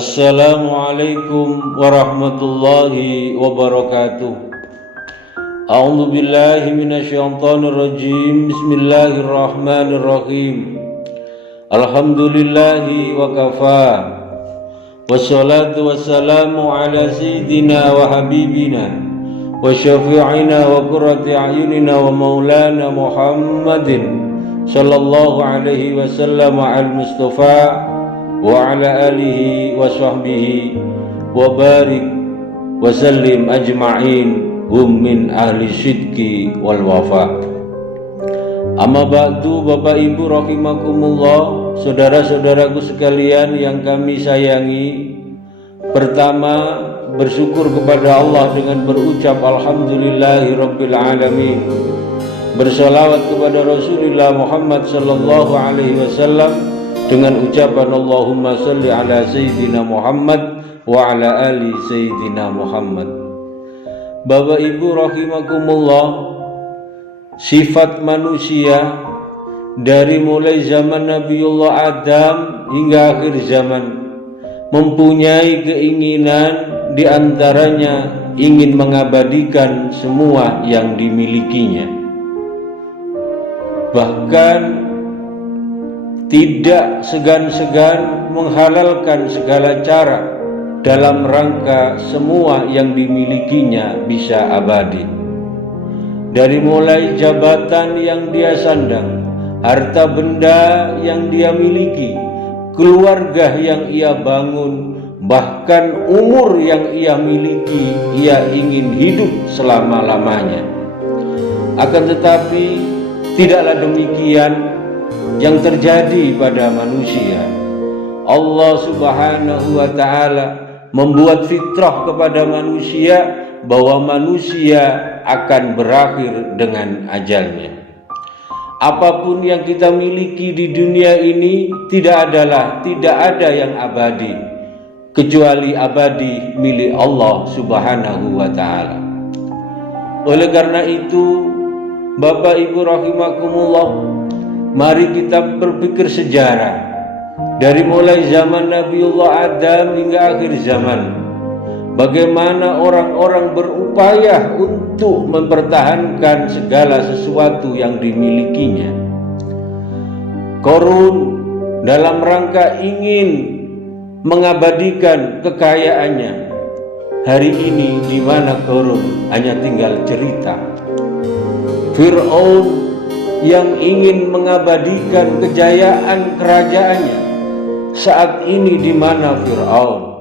Assalamualaikum warahmatullahi wabarakatuh. A'udzu billahi minasyaitonir rajim. Bismillahirrahmanirrahim. Alhamdulillahi wa kafa. Wassalatu wassalamu ala sayyidina wa habibina wa syafi'ina wa qurrati a'yunina wa maulana Muhammadin sallallahu alaihi wasallam al-Mustafa wa ala alihi wa sahbihi wa barik wa sallim ajma'in hum min ahli syidki wal wafa. Amma ba'du, Bapak Ibu rahimakumullah, saudara-saudaraku sekalian yang kami sayangi. Pertama, bersyukur kepada Allah dengan berucap alhamdulillahi rabbil alamin. Bersalawat kepada Rasulullah Muhammad sallallahu alaihi wasallam dengan ucapan Allahumma salli ala Sayyidina Muhammad wa ala ali Sayyidina Muhammad. Bapak Ibu rahimakumullah, sifat manusia dari mulai zaman Nabiullah Adam hingga akhir zaman mempunyai keinginan, diantaranya ingin mengabadikan semua yang dimilikinya, bahkan tidak segan-segan menghalalkan segala cara dalam rangka semua yang dimilikinya bisa abadi. Dari mulai jabatan yang dia sandang, harta benda yang dia miliki, keluarga yang ia bangun, bahkan umur yang ia miliki, ia ingin hidup selama-lamanya. Akan tetapi tidaklah demikian yang terjadi pada manusia. Allah Subhanahu wa ta'ala membuat fitrah kepada manusia bahwa manusia akan berakhir dengan ajalnya. Apapun yang kita miliki di dunia ini tidak ada yang abadi kecuali abadi milik Allah Subhanahu wa ta'ala. Oleh karena itu, Bapak Ibu rahimakumullah, mari kita berpikir sejarah dari mulai zaman Nabiullah Adam hingga akhir zaman, bagaimana orang-orang berupaya untuk mempertahankan segala sesuatu yang dimilikinya. Qarun dalam rangka ingin mengabadikan kekayaannya. Hari ini di mana Qarun hanya tinggal cerita. Fir'aun yang ingin mengabadikan kejayaan kerajaannya, saat ini di mana Fir'aun.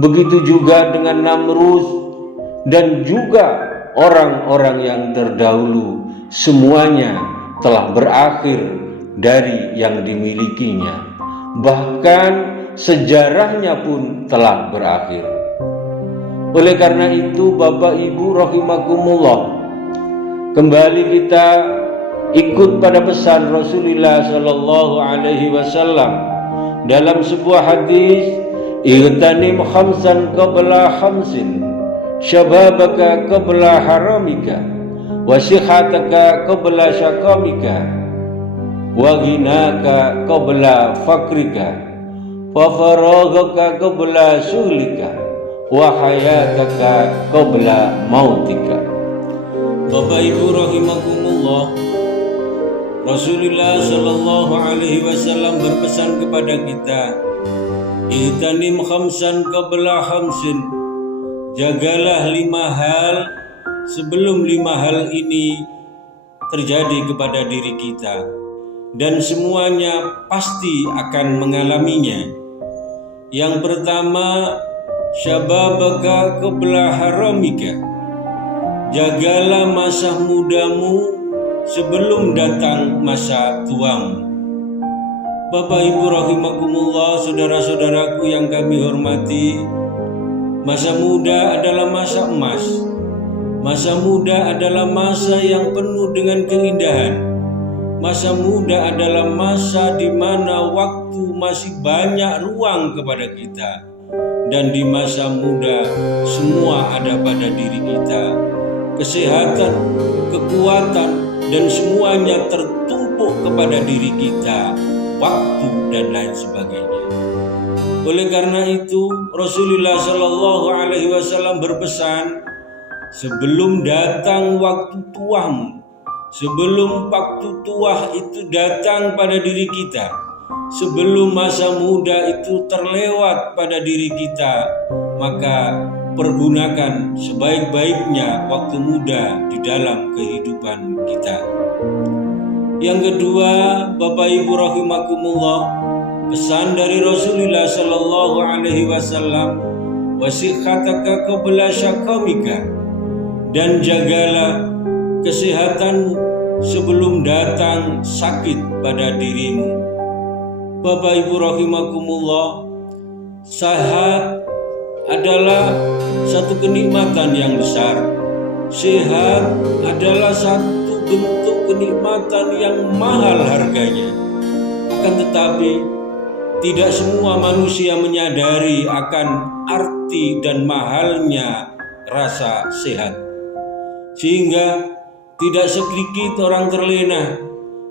Begitu juga dengan Namrud dan juga orang-orang yang terdahulu, semuanya telah berakhir dari yang dimilikinya, bahkan sejarahnya pun telah berakhir. Oleh karena itu, Bapak Ibu rahimakumullah, kembali kita ikut pada pesan Rasulullah sallallahu alaihi wasallam dalam sebuah hadis, "Igtanim khamsan qabla khamsin, syababaka qabla haramika, wa sihataka qabla syakamika, wa ghinaka qabla fakrika, wa faraghaka qabla syughlika, wa hayataka qabla mautika." Bapak Ibu rahimakumullah, Rasulullah sallallahu alaihi wasallam berpesan kepada kita, "Ihtanim khamsan qabla khamsin." Jagalah 5 hal sebelum 5 hal ini terjadi kepada diri kita, dan semuanya pasti akan mengalaminya. Yang pertama, syababaka qabla haramika. Jagalah masa mudamu sebelum datang masa tuamu. Bapak Ibu rahimakumullah, saudara-saudaraku yang kami hormati, masa muda adalah masa emas. Masa muda adalah masa yang penuh dengan keindahan. Masa muda adalah masa di mana waktu masih banyak ruang kepada kita. Dan di masa muda semua ada pada diri kita. Kesehatan, kekuatan, dan semuanya tertumpuk kepada diri kita, waktu dan lain sebagainya. Oleh karena itu Rasulullah Shallallahu Alaihi Wasallam berpesan, sebelum datang waktu tuamu, sebelum waktu tua itu datang pada diri kita, sebelum masa muda itu terlewat pada diri kita, maka pergunakan sebaik-baiknya waktu muda di dalam kehidupan kita. Yang kedua, Bapak Ibu rahimakumullah, pesan dari Rasulullah Sallallahu Alaihi Wasallam, wasikhataka qabla syakamika, dan jagalah kesehatanmu sebelum datang sakit pada dirimu. Bapak Ibu rahimakumullah, sehat adalah satu kenikmatan yang besar. Sehat adalah satu bentuk kenikmatan yang mahal harganya. Akan tetapi tidak semua manusia menyadari akan arti dan mahalnya rasa sehat, sehingga tidak sedikit orang terlena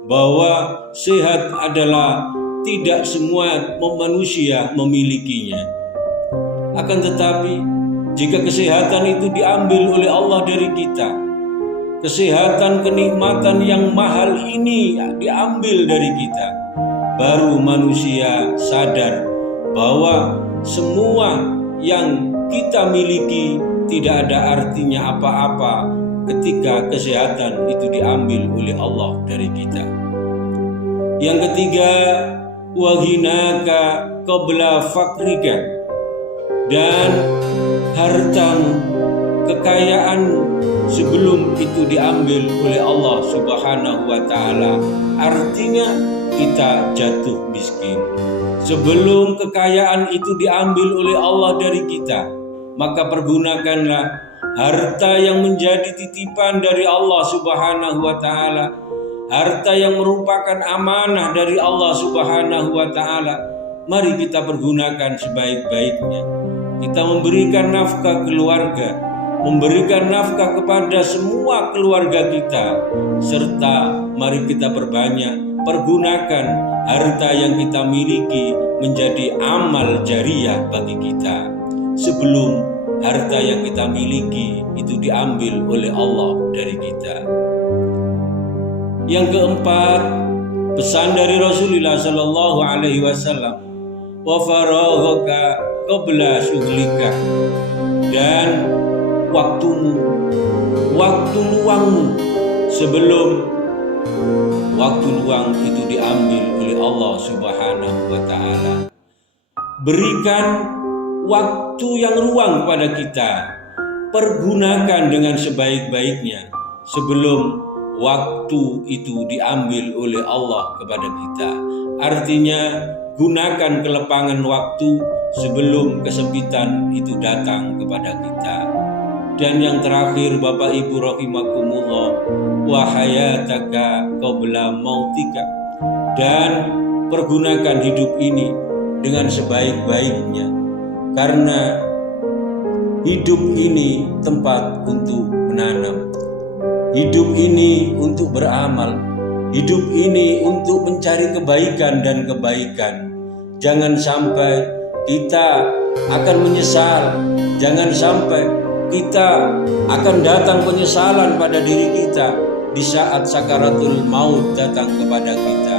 bahwa sehat adalah tidak semua manusia memilikinya. Akan tetapi jika kesehatan itu diambil oleh Allah dari kita, kesehatan kenikmatan yang mahal ini diambil dari kita, baru manusia sadar bahwa semua yang kita miliki tidak ada artinya apa-apa ketika kesehatan itu diambil oleh Allah dari kita. Yang ketiga, waghinaka qabla fakrika, dan hartamu, kekayaanmu sebelum itu diambil oleh Allah Subhanahu wa Ta'ala. Artinya kita jatuh miskin. Sebelum kekayaan itu diambil oleh Allah dari kita, maka pergunakanlah harta yang menjadi titipan dari Allah Subhanahu wa Ta'ala, harta yang merupakan amanah dari Allah Subhanahu wa Ta'ala. Mari kita pergunakan sebaik-baiknya. Kita memberikan nafkah keluarga, memberikan nafkah kepada semua keluarga kita, serta mari kita pergunakan harta yang kita miliki menjadi amal jariah bagi kita sebelum harta yang kita miliki itu diambil oleh Allah dari kita. Yang keempat, pesan dari Rasulullah Sallallahu Alaihi Wasallam, wa faraghaka qabla syughlika, dan waktumu, waktu luangmu sebelum waktu luang itu diambil oleh Allah Subhanahu wa Ta'ala. Berikan waktu yang luang pada kita, pergunakan dengan sebaik-baiknya sebelum waktu itu diambil oleh Allah kepada kita. Artinya gunakan kelepangan waktu sebelum kesempitan itu datang kepada kita. Dan yang terakhir, Bapak Ibu rahimakumullah, wa hayataka qabla mautika, dan pergunakan hidup ini dengan sebaik-baiknya, karena hidup ini tempat untuk menanam, hidup ini untuk beramal, hidup ini untuk mencari kebaikan dan kebaikan. Jangan sampai kita akan menyesal, jangan sampai kita akan datang penyesalan pada diri kita di saat sakaratul maut datang kepada kita.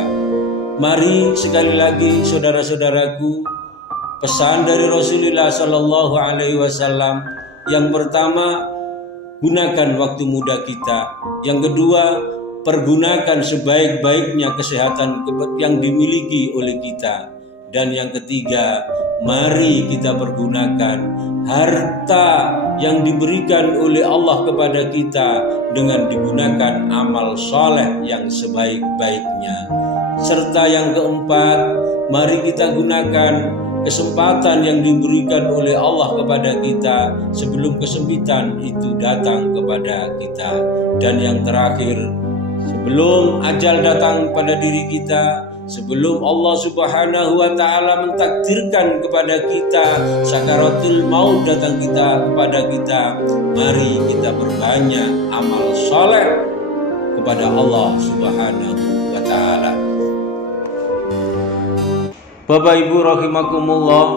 Mari sekali lagi saudara-saudaraku, pesan dari Rasulullah Sallallahu Alaihi Wasallam, yang pertama, gunakan waktu muda kita. Yang kedua, pergunakan sebaik-baiknya kesehatan yang dimiliki oleh kita. Dan yang ketiga, mari kita pergunakan harta yang diberikan oleh Allah kepada kita dengan digunakan amal saleh yang sebaik-baiknya. Serta yang keempat, mari kita gunakan kesempatan yang diberikan oleh Allah kepada kita sebelum kesempitan itu datang kepada kita. Dan yang terakhir, sebelum ajal datang pada diri kita, sebelum Allah Subhanahu wa Ta'ala mentakdirkan kepada kita sakaratul maut datang kepada kita, mari kita perbanyak amal saleh kepada Allah Subhanahu wa Ta'ala. Bapak Ibu rahimakumullah,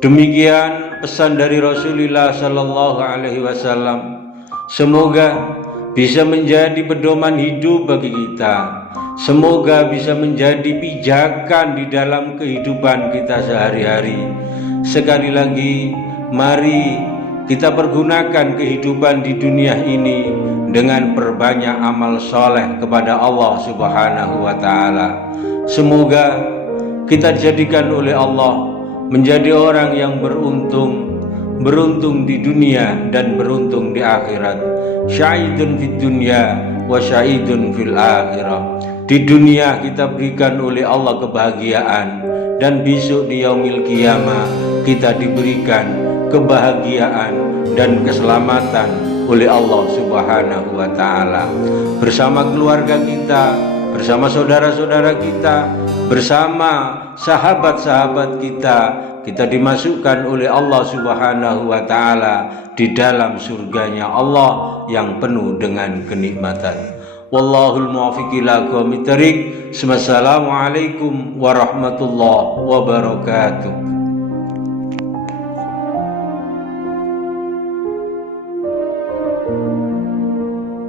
demikian pesan dari Rasulullah sallallahu alaihi wasallam. Semoga bisa menjadi pedoman hidup bagi kita. Semoga bisa menjadi pijakan di dalam kehidupan kita sehari-hari. Sekali lagi, mari kita pergunakan kehidupan di dunia ini dengan perbanyak amal soleh kepada Allah Subhanahu wa Ta'ala. Semoga kita dijadikan oleh Allah menjadi orang yang beruntung di dunia dan beruntung di akhirat. Syahidun fid dunya wa syahidun fil akhirah. Di dunia kita berikan oleh Allah kebahagiaan, dan besok di yaumil qiyamah kita diberikan kebahagiaan dan keselamatan oleh Allah Subhanahu wa Ta'ala. Bersama keluarga kita, bersama saudara-saudara kita, bersama sahabat-sahabat kita dimasukkan oleh Allah Subhanahu wa Ta'ala di dalam surganya Allah yang penuh dengan kenikmatan. Wallahul muwaffiq ila aqwamit thariq. Wassalamualaikum warahmatullahi wabarakatuh.